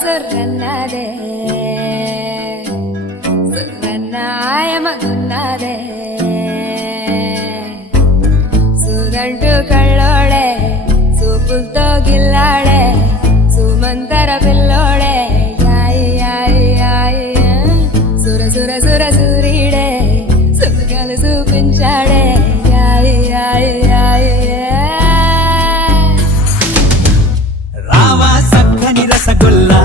సుర్రన్నదే సుర్రన్నాయమగున్నదే సుదంటు కళ్ళోడే సూపులతో గిల్లాడే సుమంతర పిల్లోడే యాయి యాయి యాయి సుర సుర సుర సూరీడే సుఖాలు చూపించాడే యాయి యాయి యాయి రావా సక్కని రసగుల్లా